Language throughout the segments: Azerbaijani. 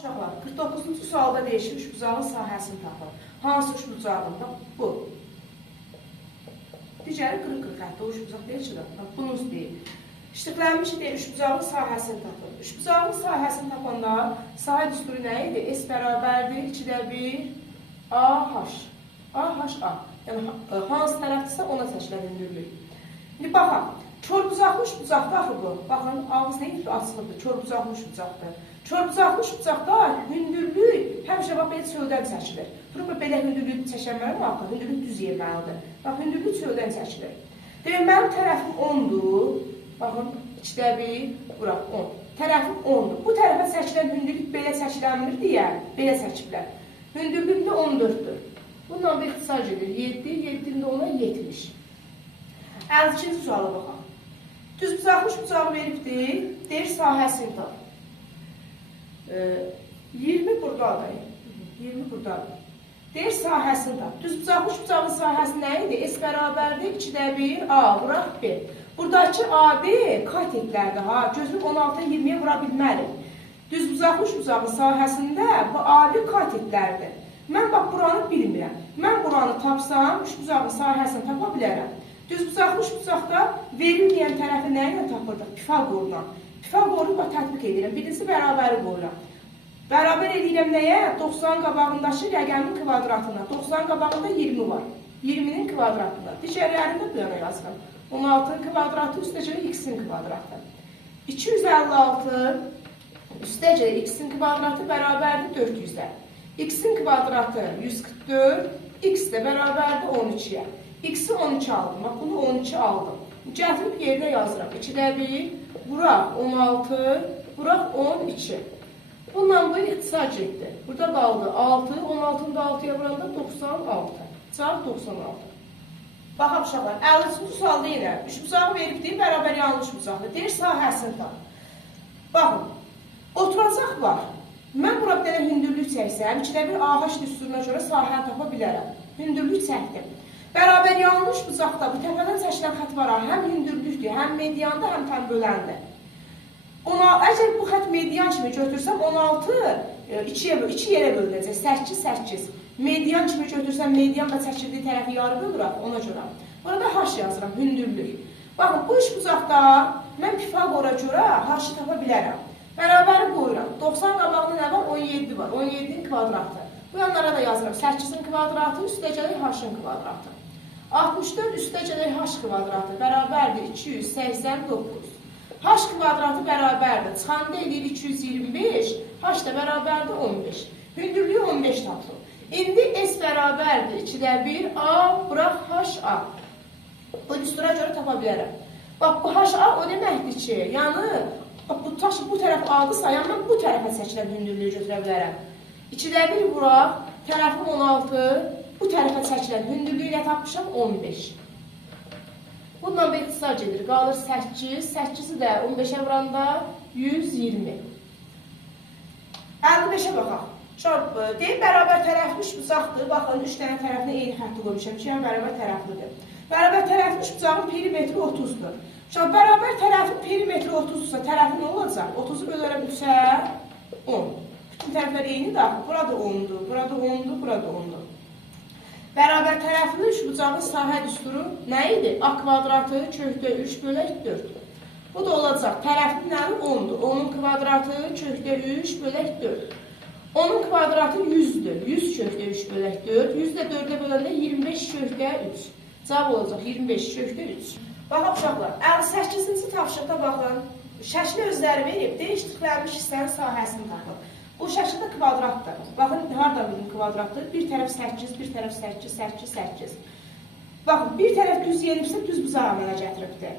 Uşaqlar, 49-cu sualda deyişir, üçbucağın sahəsini tapın. Hansı üçbucağın? Bax, bu. Digəri 40-40 hətta o üçbucaq deyil ki, bunun deyil. İştiqlənmiş deyil, üçbucağın sahəsini tapın. Üçbucağın sahəsini tapanda sahə düsturu nə idi? S bərabərdir, 2-də 1, AH. AH-A. Yəni, hansı tərəfdirsə ona seçilə hündürlük. İndi baxaq, körbucaqlı üçbucaqda axı bu. Baxın, ağız nə gibi açılıbdır? Körbucaqlı üçbucaqdır. Körbucaqlı üçbucaqda hündürlük həmişə bax, belə çöldən çəkilir. Durub, belə hündürlük çəkənməli mi? Hündürlük düz yerməlidir. Bax, hündürlük çöldən çəkilir. Demək, mənim tərəfim 10-dur. Baxın, 2-də 1, bura 10. Tərəfim 10-dur. Bu tərəfə çəkilən hündürlük belə çəkilənmir deyə, belə çəkiblər. Hündürlük də 14-dür. Bundan bir ixtisar gedir. 7, 7-də ona 70. 52-ci suala baxaq. Düzbucaqlı üçbucağı veribdir, deyir sahəsini tap. 20 buradadır. 20 buradadır. Deyir sahəsini tap. Düzbucaqlı üçbucağın sahəsi nə idi? S bərabərdir, 2-də 1, A, vuraq B. Buradakı AD katetlərdir, ha. Gözünü 16-ya 20-yə vura bilmərik. Düzbucaqlı üçbucağın sahəsində bu AD katetlərdir. Mən bax, buranı bilmirəm. Mən buranı tapsam, üçbucağın sahəsini tapa bilərəm. Düzbucaqlı üçbucaqda verilməyən tərəfi nə ilə tapırdıq? Pifagorla. Pifagorunu tətbiq edirəm. Birincisi bərabəri qoyuram. Bərabər edirəm nəyə? 90 qabağındakı rəqəmin kvadratına. 90 qabağında 20 var. 20-nin kvadratına. Digərlərini də bu yana yazıram. 16-ın kvadratı üstəcə x-in kvadratı. 256 üstəcə x-in kvadratı bərabərdir 400-də. X-in kvadratı 144, x də bərabərdir 12-yə. X-i 12 aldım. Bax, bunu 12 aldım. Gətirib yerinə yazıram. 2-də 1, vuraq 16, vuraq 12. Bundan bu ixtisar getdi. Burada qaldı 6, 16-ını da 6-ya vuranda 96. Cavab 96. Baxaq uşaqlar, 53-cü sualda yenə üçbucağı veribdir, bərabər yanlış bucaqdır. Deyir sahəsini tap. Baxın, oturacaq var. Mən bura bir dənə hündürlük çəksəm, 2-də 1 AH düsturuna görə sahəni tapa bilərəm. Hündürlük çəkdim. Bərabər yanlış bucaqda bu təpədən çəkilən xət var, həm hündürlükdür, həm medianda, həm tənböləndir. Əgər bu xət median kimi götürsəm, 16 2 yerə bölünəcək, 8, 8. Median kimi götürsəm, median və çəkildiyi tərəfi yarı bölürəm, ona görə. Burada H yazıram, hündürlük. Baxın, bu üç bucaqda mən Pifagora görə H-ı tapa bilərəm. Bərabəri qoyuram. 90 qabağında nə var? 17 var. 17-nin kvadratı. Bu yanlara da yazıram. 8-in kvadratı, üstəcəlik H-ın kvadratı. 64 üstəcəlik H kvadratı bərabərdir 289. H kvadratı bərabərdir. Çıxanda edir 225. H da bərabərdir 15. Hündürlüyü 15 tapdım. İndi S bərabərdir 2-də 1, A, bıraq H-A. Bu düstura görə tapa bilərəm. Bax, bu H-A o deməkdir ki, yəni, bu taşı bu tərəf aldısa, yəni mən bu tərəfə seçilən hündürlüyü götürə bilərəm. 2-də 1 vuraq, tərəfim 16, bu tərəfə çəkilən hündürlüyü ilə tapmışam 15. Bundan bir ixtisar gedir, qalır 8, 8-i də 15-ə vuranda 120. 55-ə baxaq. Deyim, bərabər tərəfli üçbucaqdır. Baxın, 3 dənə tərəfinə eyni xətti qoymuşam ki, yəni bərabər tərəflidir. Bərabər tərəfli üçbucağın perimetri 30-dur. Bərabər tərəfin perimetri 30-dursa, tərəfi nə olacaq? 30-u bölərəm 3-ə 10. Bütün tərəflər eynidir. Burada 10-dur, burada 10-dur, burada 10-dur. Bərabər tərəfli üçbucağın sahə düsturu nə idi? A kvadratı kökdə 3 bölək 4. Bu da olacaq. Tərəfin nəli 10-dur. 10-un kvadratı kökdə 3 bölək 4. 10-un kvadratı 100-dür. 100 kökdə 3 bölək 4. 100 də 4-ə böləndə 25 kökdə 3. Cavab olacaq 25 kökdə 3. Baxaq uşaqlar, 58-ci tapşıqda baxın, şəkli özləri verib, dəyişdirilmiş hissənin sahəsini tapın. Bu şəkildə kvadratdır. Baxın, harada bizim kvadratdır? Bir tərəf 8, bir tərəf 8, 8, 8. Baxın, bir tərəf düz yenibsə, düz bucağı əmələ gətiribdir.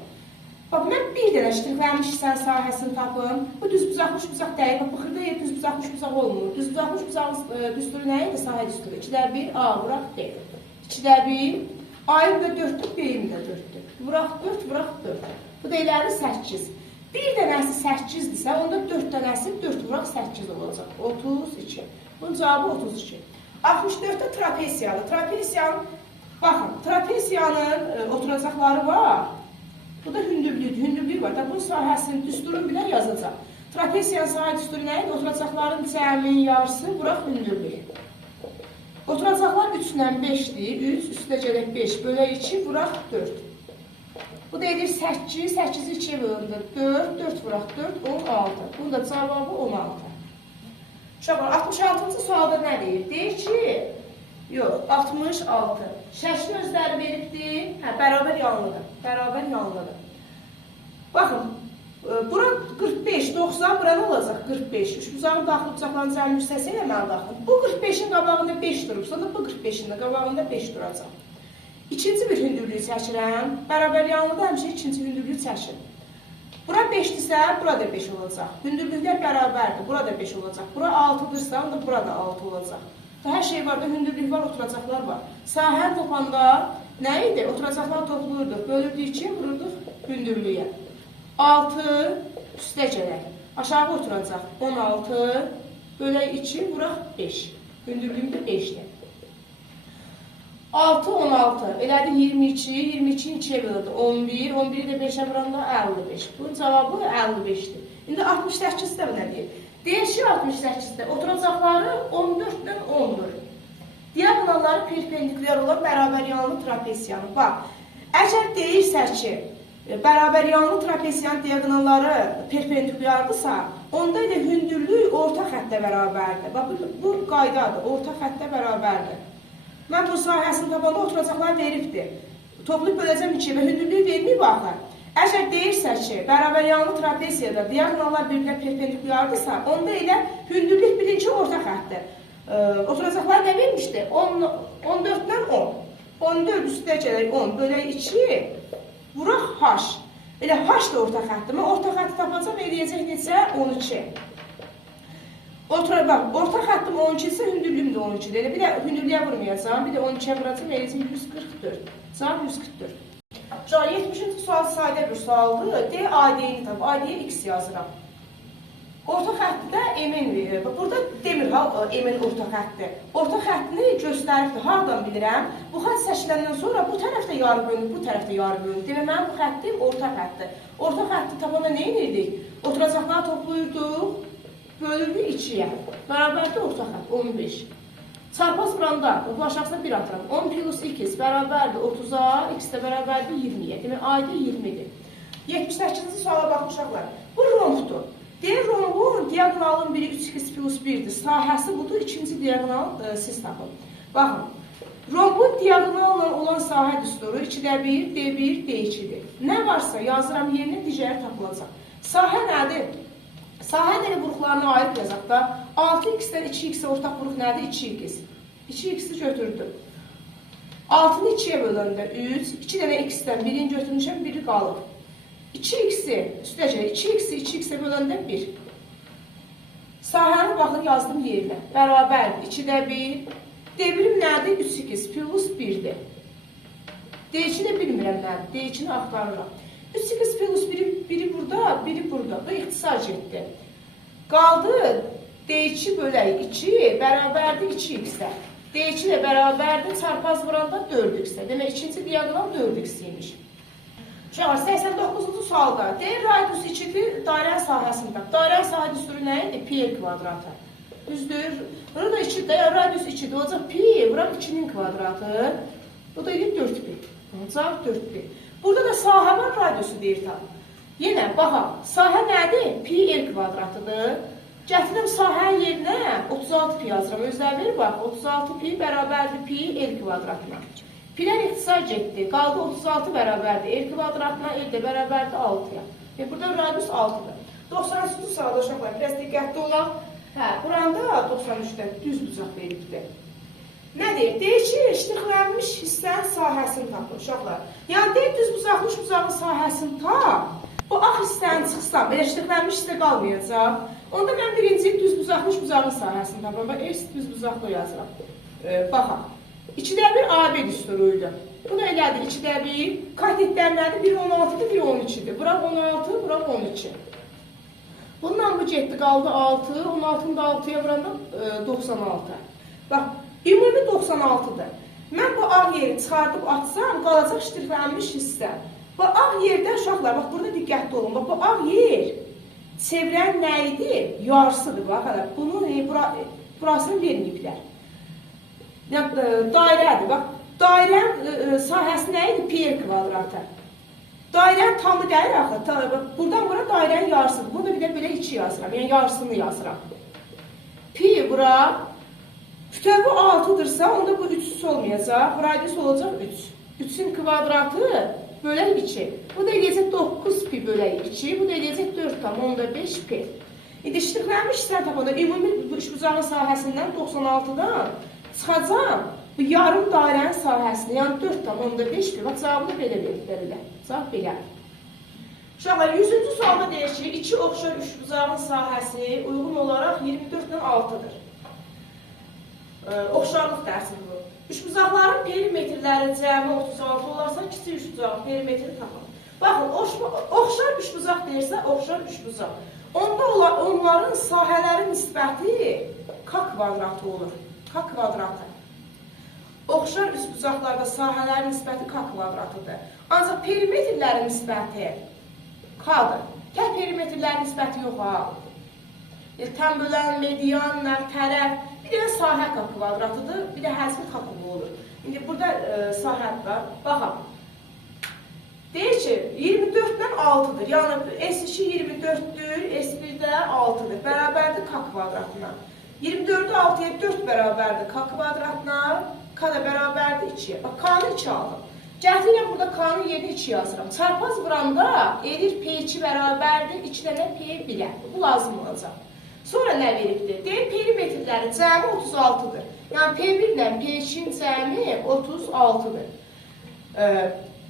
Bax, mən bir dənə dəyişdirilmiş hissənin sahəsini tapım. Bu düz bucaqlı bucaq deyil. Bax, bu xırda yer düz bucaqlı bucaq olmur. Düz bucaqlı bucağın düsturu nə idi? Sahə düsturu. 2-də 1, A, vuraq D. 2-də 1, A-yı da 4-dür, B-yi də 4-dür. Vuraq 4, vuraq 4. Bu da iləri 8. Bir dənəsi 8-dirsə, onda 4 dənəsi 4 vuraq 8 olacaq. 32. Bunun cavabı 32. 64-də trapesiyadır. Trapesiyanın, baxın, trapesiyanın oturacaqları var. Bu da hündürlüyü var. Bunun sahəsinin düsturunu bilər yazacaq. Trapesiyanın sahə düsturu nə idi? Oturacaqların cəminin yarısı, bura hündürlük. Oturacaqlar 3-lə 5-dir. 3 üstə gələk 5 bölək 2 vuraq 4. Bu da edir 8, 8-i 2-yə bölündür 4, 4 vuraq 4, 16. Bunun da cavabı 16. Uşaqlar, 66-cı sualda nə deyir? Deyir ki, yox, 66. Şəkli özləri veribdir, bərabər yanlıdır. Bərabər yanlıdır. Baxın, bura 45, 90, bura nə olacaq? 45. Üçbucağın daxil bucaqların cəmi hissəsi ilə mənə daxil. Bu 45-in qabağında 5 durubsa da bu 45-in qabağında 5 duracaq. İkinci bir hündürlüyü çəkirəm. Bərabər yanlıda həmişə ikinci hündürlüyü çəkir. Bura 5-dirsə, bura da 5 olacaq. Hündürlüklər bərabərdir, bura da 5 olacaq. Bura 6-dırsa, onda bura da 6 olacaq. Hər şey var da, hündürlük var, oturacaqlar var. Sahəni topanda nə idi? Oturacaqlar toplayırdıq, bölürdük 2-yə, vururduq hündürlüyə. 6 üstə gələk. Aşağı oturacaq 16, bölək 2, vuraq 5. Hündürlüyüm də 5-dir. 6, 16, elədi 22, 22-ni 2-yə bölürdü 11, 11-i də 5-ə vuranda 55. Bunun cavabı 55-dir. İndi 68-də bu nə deyir? Deyir ki, 68-də oturacaqları 14-dən 10-dur. Diagonalları perpendikulyar olan bərabər yanlı trapesiyanı. Bax, əgər deyirsə ki, bərabər yanlı trapesiyanın diagonalları perpendikulyardırsa, onda ilə hündürlük orta xəttə bərabərdir. Bax, bu qaydadır, orta xəttə bərabərdir. Mən bu sahəsini tapanda oturacaqlar veribdir. Toplayıb böləcəm 2 və hündürlüyü verməyib baxın. Əgər deyirsə ki, bərabər yanlı trapesiyada diagonallar bir-birinə perpendikulyardırsa, onda elə hündürlük birinci orta xəttdir. Oturacaqlar nə vermişdi? 14-dən 10. 14 üstə gələk 10 bölək 2, vuraq h. Elə h da orta xəttdir. Mən orta xətti tapacam, eləyəcək necə? 12. Orta xəttim 12 isə hündürlüyüm də 12-dir. Elə bir də hündürlüyə vurmayacağım, bir də 12-yə vuracam, eləyəcəm 144. Cavab 144. 70-ci sual sadə bir sualdır. D, AD-ni tap. AD-yə x yazıram. Orta xəttdə MN verir. Burada demir ha, MN orta xəttdir. Orta xəttini göstəribdir. Hardan bilirəm? Bu xətt seçiləndən sonra bu tərəfdə yarı bölünür, bu tərəfdə yarı bölünür. Demək, mənim bu xəttim orta xəttdir. Orta xətti tapanda nə edirdik? Oturacaqları toplayırdıq. Bölürdük 2-yə. Bərabərdə orta xətt 15. Çarpaz vuranda, bu aşağısına 1 atıram. 10 plus 2 bərabərdir 30-a, x də bərabərdir 20-yə. Demək, ayda 20-dir. 78-ci suala baxmışaqlar. Bu rombdur. Deyir, rombun diagonalın biri 3x plus 1-dir. Sahəsi budur, ikinci diagonal siz tapın. Baxın, rombun diagonalla olan sahə düsturu 2-də 1, D1, D2-dir. Nə varsa yazıram yerinə, digəri tapılacaq. Sahə nədir? Sahənin vuruqlarını ayırıb yazaq da 6x-dən 2x-ə ortaq vuruq nədir? 2x. 2x-i götürdüm. 6-nı 2-yə böləndə 3, 2 dənə x-dən birini götürmüşəm, biri qalıb. 2x-i üstəcək, 2x-i 2x-ə böləndə 1. Sahəni baxın yazdım yerinə. Bərabərdir 2-də 1. D1-im nədir? 3x plus 1-dir. D2-də bilmirəm nədir? D2-ni axtarıram. 3x plus biri burada, biri burada. Bu ixtisar getdi. Qaldı D2 bölək 2 bərabərdir 2x-ə. D2 ilə bərabərdir çarpaz vuranda 4x-ə. Demək, ikinci diagonal 4x imiş. Uşaqlar, 89-cu sualda deyir, radius 2-dir, dairənin sahəsini tap. Dairənin sahə düsturu nə idi? Pi kvadratı. Düzdür. Burada 2-dir, radius 2-dir. Olacaq pi, bura 2-nin kvadratı. Bu da edir 4pi. Olacaq 4pi. Burada da sahə var, radiusu deyir tam. Yenə, baxaq, sahə nədir? Pi l kvadratıdır. Gətirəm sahə yerinə 36 pi yazıram. Özlər verir, bax, 36 pi bərabərdir pi l kvadratına. Pilər ixtisar getdi. Qaldı 36 bərabərdir l kvadratına, l də bərabərdir 6-ya. Burada radius 6-dır. 93-cü sırada uşaqlar, biraz diqqətli olaq. Buranda 93-də düz bucaq veribdir. Nə deyir? Deyir ki, iştiqlənmiş hissənin sahəsini tapın, uşaqlar. Yəni, deyir, düz bucaqlı bucağın sahəsini tap. Bu ağ hissəni çıxsam, elə iştiqlənmiş hissə qalmayacaq. Onda mən birinci düz bucaqlı bucağın sahəsini tapıram. Bax, düz bucaqlı yazıram. Baxaq. 2-də 1 AB düsturuydu. Bu da elədir, 2-də 1. Katetlər nədir? Biri 16-dır, biri 12-dir. Bura 16, bura 12. Bundan bu getdi, qaldı 6. 16-nı da 6-ya vuranda 96. Bax, ümumi 96-dır. Mən bu ağ yeri çıxardıb atsam, qalacaq iştiqlənmiş hissə. Bu ağ yerdə uşaqlar, bax burada diqqətli olun. Bax bu ağ yer çevirən nə idi? Yarısıdır. Bax, hələ bunun burasını verməyiblər. Dairədir. Bax, dairənin sahəsi nə idi? Pi kvadratı. Dairənin tamı gəlir axı. Buradan bura dairənin yarısıdır. Bunu da bir də belə 2 yazıram. Yəni yarısını yazıram. Pi bura kütəvi 6-dırsa, onda bu 3'süz olmayacaq. Radius olacaq 3. 3'ün kvadratı bölək 2. Bu da eləyəcək 9 pi bölək 2. Bu da eləyəcək 4,5 pi. İdişliklərin işçisən tapanda ümumi üçbucağın sahəsindən 96'dan çıxacaq. Bu yarım dairənin sahəsində, yəni 4,5 pi. Bax, cavabını belə verirlər. Cavab belə. Uşaqlar, 100-cü sualda deyir ki, 2 oxşar üçbucağın sahəsi uyğun olaraq 24-dən 6-dır. Oxşarlıq dərsidir bu. Üçbucaqların perimetrləri cəmi 36 olarsa, kiçik üçbucağın perimetri tapın. Baxın, oxşar üçbucaq deyirsə, oxşar üçbucaq. Onda onların sahələrin nisbəti k kvadratı olur. K kvadratı. Oxşar üçbucaqlarda sahələrin nisbəti k kvadratıdır. Ancaq perimetrlərin nisbəti k-dır. Tək perimetrlərin nisbəti yox ha. Tənbölən, median, tərəf, bir də sahə k kvadratıdır, bir də həzmi k olur. İndi burada sahə var. Baxın. Deyir ki, 24-dən 6-dır. Yəni, S2 24-dür, S1 də 6-dır. Bərabərdir k kvadratına. 24-ü 6-ya 4 bərabərdir k kvadratına, k da bərabərdir 2-yə. Bax, k-nı 2 aldım. Gətirirəm, burada k-nı yerinə 2 yazıram. Çarpaz vuranda edir P2 bərabərdir, 2 dənə P1-ə. Bu lazım olacaq. Sonra nə veribdir? Deyir, perimetrləri cəmi 36-dır. Yəni, P1 ilə P2-in cəmi 36-dır.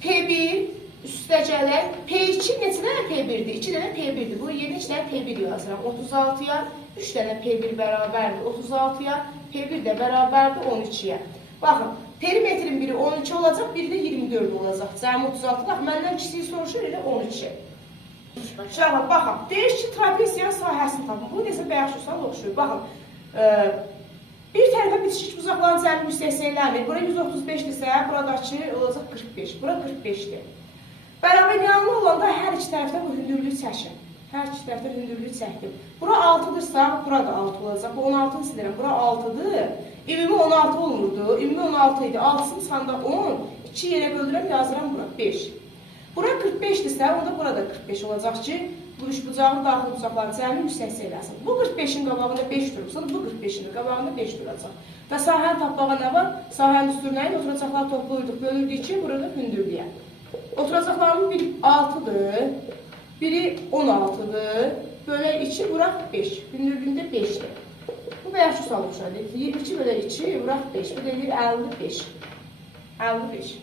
P1 üstə gələk, P2 neçə dənə P1-dir? 2 dənə P1-dir. Bu yeni 2 dənə P1 yazıram. 36-ya 3 dənə P1 bərabərdir. 36-ya P1 də bərabərdir 12-yə. Baxın, perimetrin biri 12 olacaq, biri də 24 olacaq. Cəmi 36. Bax, məndən kiçiyi soruşur, elə 12. Uşaqlar, baxın, deyir ki, trapeziyanın sahəsini tapın. Bu necə bəyəşursan oxşuyur. Baxın, bir tərəfə bitişik buzaqların cəmi 180-lərdir. Bura 135-dirsə, buradakı olacaq 45. Bura 45-dir. Bərabəryanlı olanda hər iki tərəfdə bu hündürlüyü çəkin. Hər iki tərəfdə hündürlüyü çəkdim. Bura 6-dırsa, bura da 6 olacaq. Bu 16-nı silirəm. Bura 6-dır. Ümumi 16 olmurdu. Ümumi 16 idi. 6-sını sanda 10. 2 yerə böldürəm, yazıram bura 5. Bura 45-dirsə, onda burada 45 olacaq ki, bu üçbucağın daxil bucaqların cəmi 180 eləsin. Bu 45-in qabağında 5 durursa, bu 45-in qabağında 5 duracaq. Və sahəni tapmağa nə var? Sahənin üstünə ilə oturacaqlar toplayırdıq, bölürdük ki, burada hündürlüyə. Oturacaqlarımın biri 6-dır, biri 16-dır, bölək 2, vuraq 5. Hündürlüyündə 5-dir. Bu bəyəşi salmışlar. 22 bölək 2, vuraq 5. Bu deyilir 55. 55.